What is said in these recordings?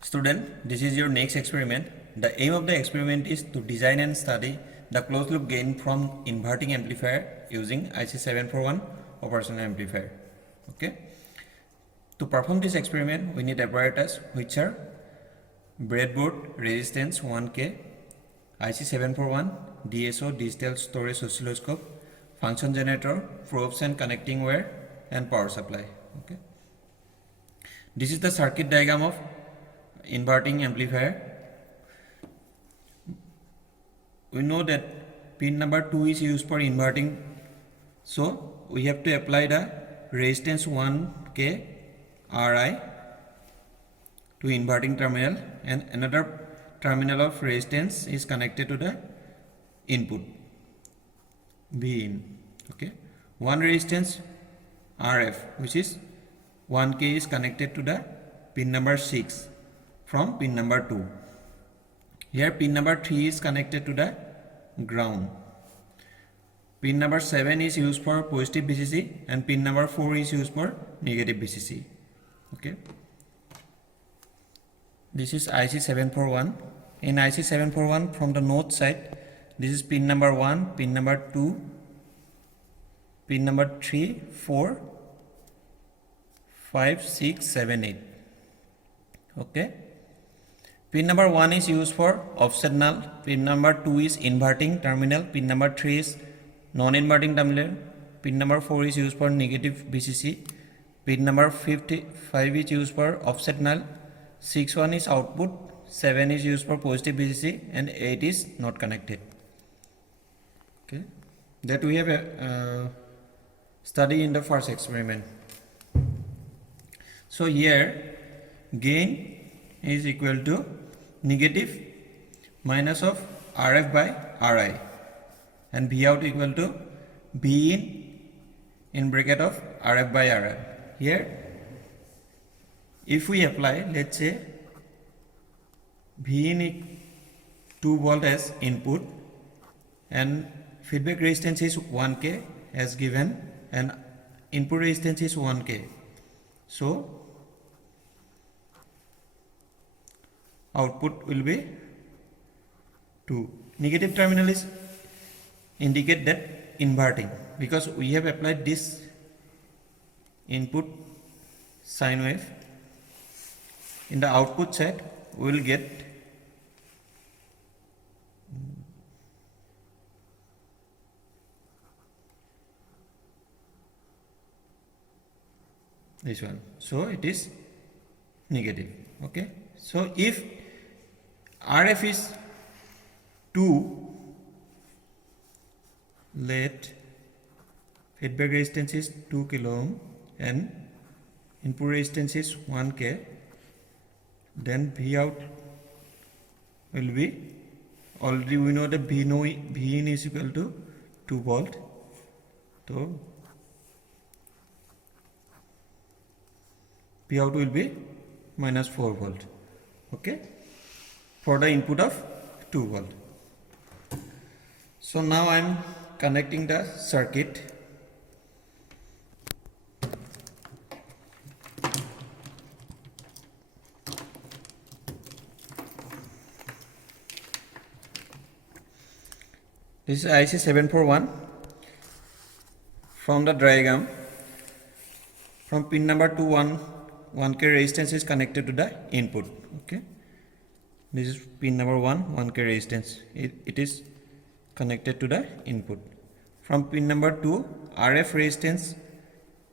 Student, this is your next experiment. The aim of the experiment is to design and study the closed loop gain from inverting amplifier using IC741 operational amplifier. Okay. To perform this experiment, we need apparatus which are breadboard, resistance 1K, IC741, DSO, digital storage oscilloscope, function generator, probes and connecting wire, and power supply. Okay. This is the circuit diagram of inverting amplifier. We know that pin number 2 is used for inverting, so we have to apply the resistance 1K Ri to inverting terminal, and another terminal of resistance is connected to the input V in. Okay, one resistance RF which is 1K is connected to the pin number 6 from pin number 2. Here pin number 3 is connected to the ground. Pin number 7 is used for positive VCC and pin number 4 is used for negative VCC. Okay. This is IC741. In IC741, from the north side, this is pin number 1, pin number 2, pin number 3, 4, 5, 6, 7, 8. Okay. Pin number 1 is used for offset null, pin number 2 is inverting terminal, pin number 3 is non-inverting terminal, pin number 4 is used for negative VCC, pin number 5 is used for offset null, 6 is output, 7 is used for positive VCC, and 8 is not connected. Okay, that we have studied in the first experiment. So here gain is equal to negative minus of RF by Ri, and V out equal to V in bracket of RF by Ri. Here if we apply, let's say V in 2 volt as input and feedback resistance is 1K as given and input resistance is 1K. So output will be 2. Negative terminal is indicate that inverting, because we have applied this input sine wave. In the output side we will get this one, so it is negative. Okay, so if RF is 2, let feedback resistance is 2 kilo ohm and input resistance is 1K, then V out will be, already we know that V in is equal to 2 volt, so P out will be minus 4 volt. Okay, for the input of 2 volt. So now I am connecting the circuit. This is IC741. From the diagram, from pin number 2, 1K resistance is connected to the input. Okay, this is pin number 1, 1K resistance. It is connected to the input. From pin number 2, RF resistance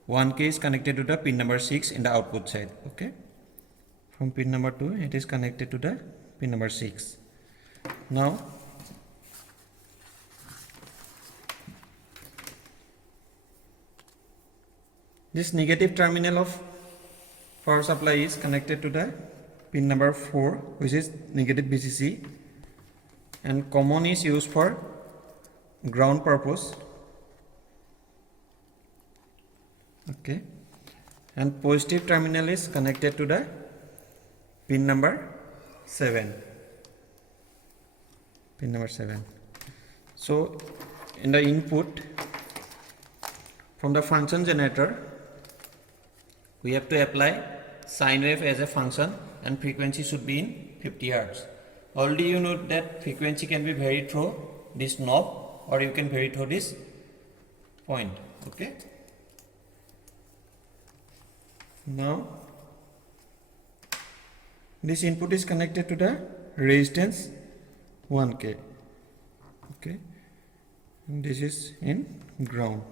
1K is connected to the pin number 6 in the output side. Okay, from pin number 2 it is connected to the pin number 6. Now this negative terminal of power supply is connected to the pin number 4, which is negative VCC, and common is used for ground purpose. Okay, and positive terminal is connected to the pin number 7. Pin number 7. So in the input from the function generator, we have to apply sine wave as a function, and frequency should be in 50 Hz. Already you know that frequency can be varied through this knob or you can vary through this point. Okay. Now this input is connected to the resistance 1K. Okay, and this is in ground.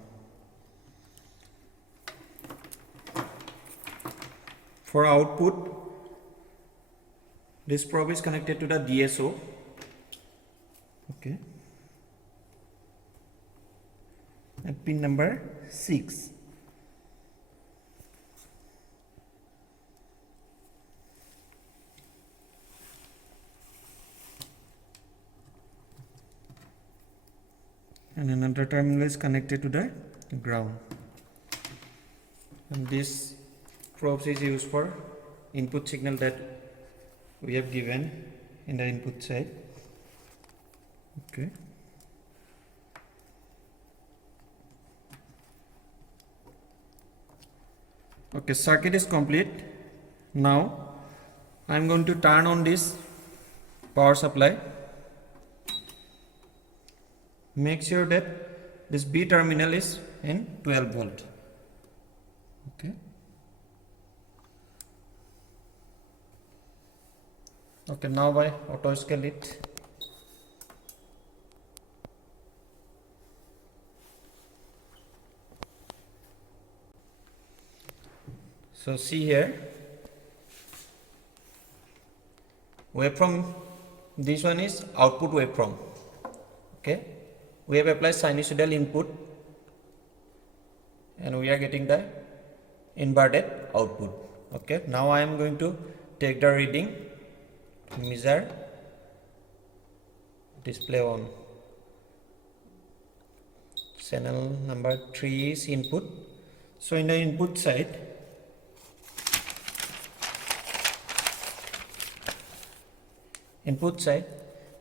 For output, this probe is connected to the DSO. Okay, at pin number 6. And another terminal is connected to the ground. And this probe is used for input signal that we have given in the input side. Okay. Okay, circuit is complete. Now I am going to turn on this power supply. Make sure that this B terminal is in 12 volt. Okay. Okay, now I auto scale it. So see here, waveform, this one is output waveform. Okay, we have applied sinusoidal input and we are getting the inverted output. Okay, now I am going to take the reading, measure, display on. Channel number 3 is input. So in the input side,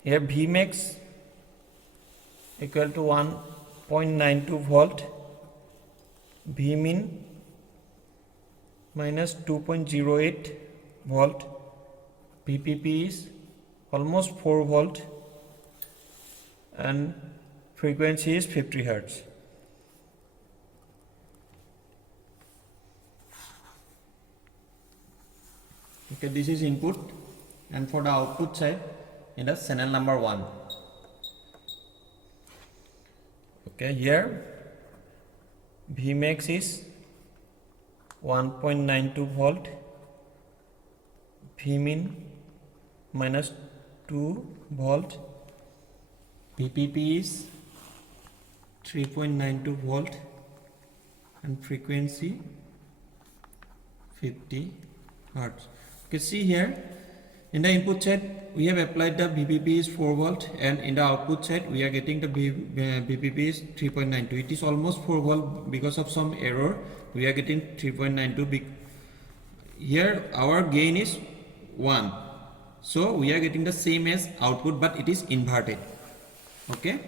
here Vmax equal to 1.92 volt, Vmin minus 2.08 volt, VPP is almost 4 volt and frequency is 50 Hz. Okay, this is input, and for the output side in the channel number 1. Okay, here Vmax is 1.92 volt, Vmin minus 2 volt, VPP is 3.92 volt and frequency 50 Hz. Okay, see here in the input side we have applied the VPP is 4 volt and in the output side we are getting the VPP is 3.92. It is almost 4 volt. Because of some error we are getting 3.92. Here our gain is 1, so we are getting the same as output but it is inverted. Okay.